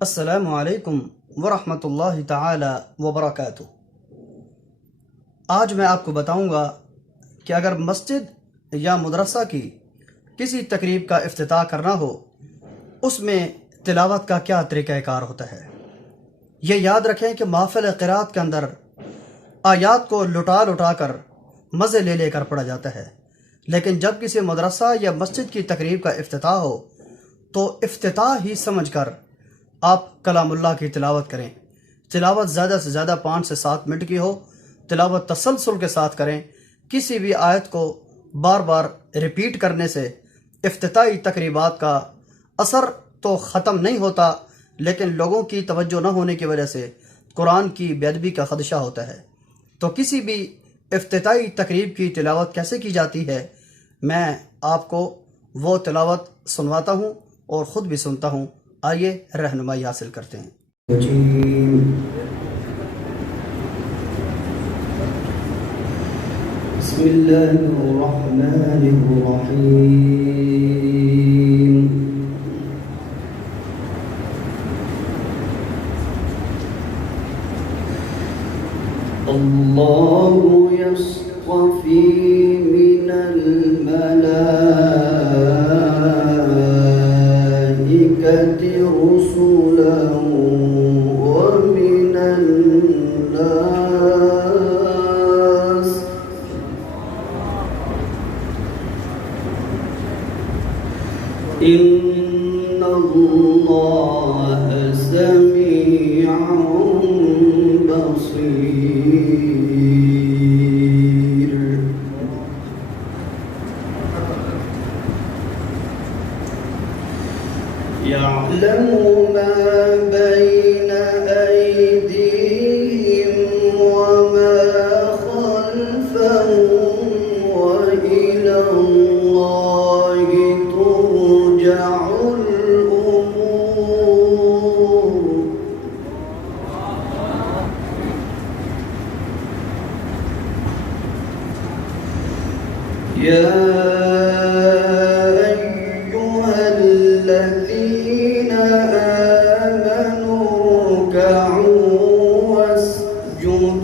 السلام علیکم ورحمۃ اللہ تعالی وبرکاتہ۔ آج میں آپ کو بتاؤں گا کہ اگر مسجد یا مدرسہ کی کسی تقریب کا افتتاح کرنا ہو، اس میں تلاوت کا کیا طریقہ کار ہوتا ہے۔ یہ یاد رکھیں کہ محفل قرات کے اندر آیات کو لٹا لٹا کر مزے لے لے کر پڑھا جاتا ہے، لیکن جب کسی مدرسہ یا مسجد کی تقریب کا افتتاح ہو تو افتتاح ہی سمجھ کر آپ کلام اللہ کی تلاوت کریں۔ تلاوت زیادہ سے زیادہ 5 سے 7 منٹ کی ہو، تلاوت تسلسل کے ساتھ کریں۔ کسی بھی آیت کو بار بار ریپیٹ کرنے سے افتتاحی تقریبات کا اثر تو ختم نہیں ہوتا، لیکن لوگوں کی توجہ نہ ہونے کی وجہ سے قرآن کی بے ادبی کا خدشہ ہوتا ہے۔ تو کسی بھی افتتاحی تقریب کی تلاوت کیسے کی جاتی ہے، میں آپ کو وہ تلاوت سنواتا ہوں اور خود بھی سنتا ہوں۔ آئیے رہنمائی حاصل کرتے ہیں۔ بسم اللہ الرحمن الرحیم۔ اللہ یصطفی من الملائکۃ رسلا ومن الناس ان اللہ سمیع بصیر۔ یعلم ما بین ایدیہم وما خلفہم وإلی اللہ ترجع الأمور۔ یا أيها الذين آمنوا اركعوا واسجدوا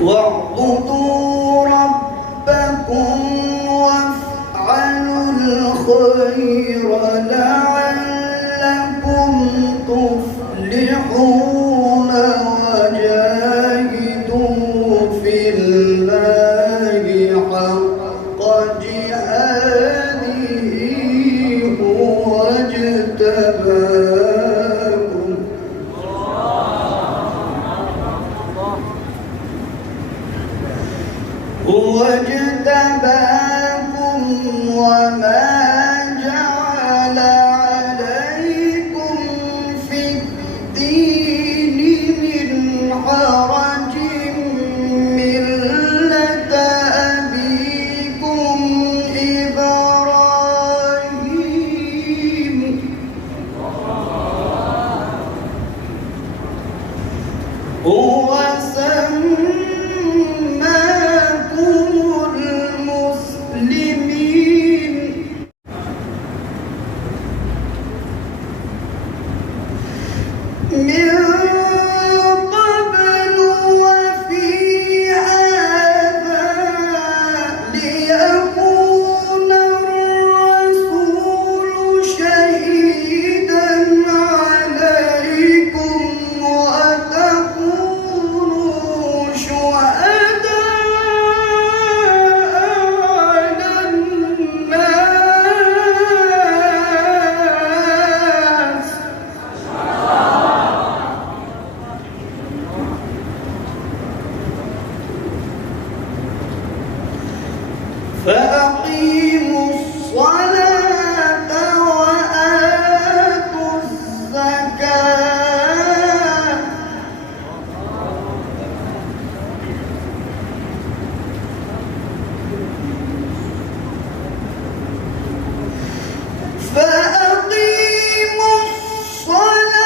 واعبدوا ربكم وافعلوا الخير لعلكم تفلحون وجاهدوا في الله حق جهاده هو اجتباكم وما جعل عليكم في الدين من حرج ملة أبيكم إبراهيم هو سماكم المسلمين من قبل وفي هذا ليكون الرسول شهيدا عليكم وتكونوا شهداء على الناس فأقيموا الصلاة وآتوا الزكاة فأقيموا الصلاة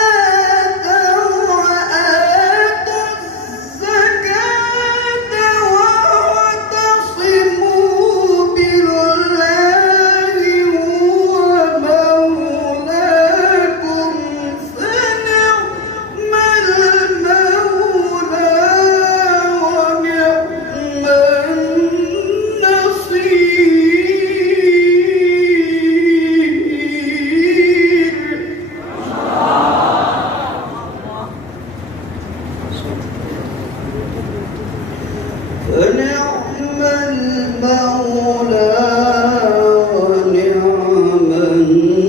وآتوا الزكاة فنعم المولى ونعم النصير.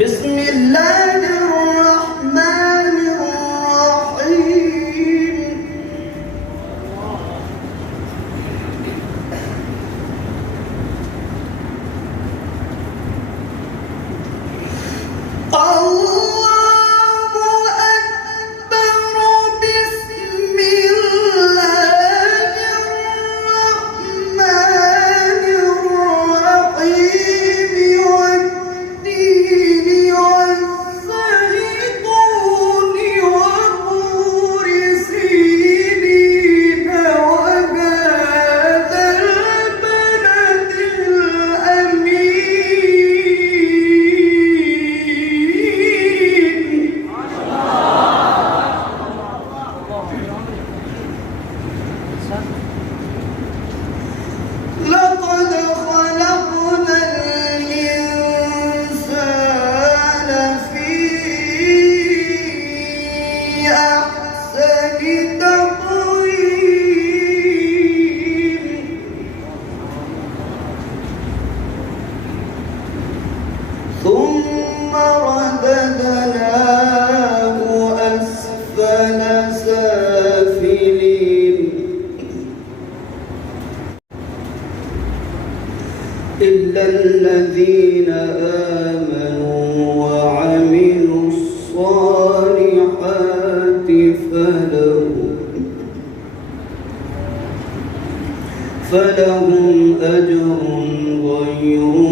بسم الله الرحمن الرحيم. الله أكبر. بسم الله الرحمن الرحيم. والتين والزيتون وطور سينين وهذا البلد الأمين. لقد خلقنا الإنسان في أحسن تقويم. ثم رددناه أسفل سافلين. إلا الذين آمنوا وعملوا الصالحات فلهم أجر غير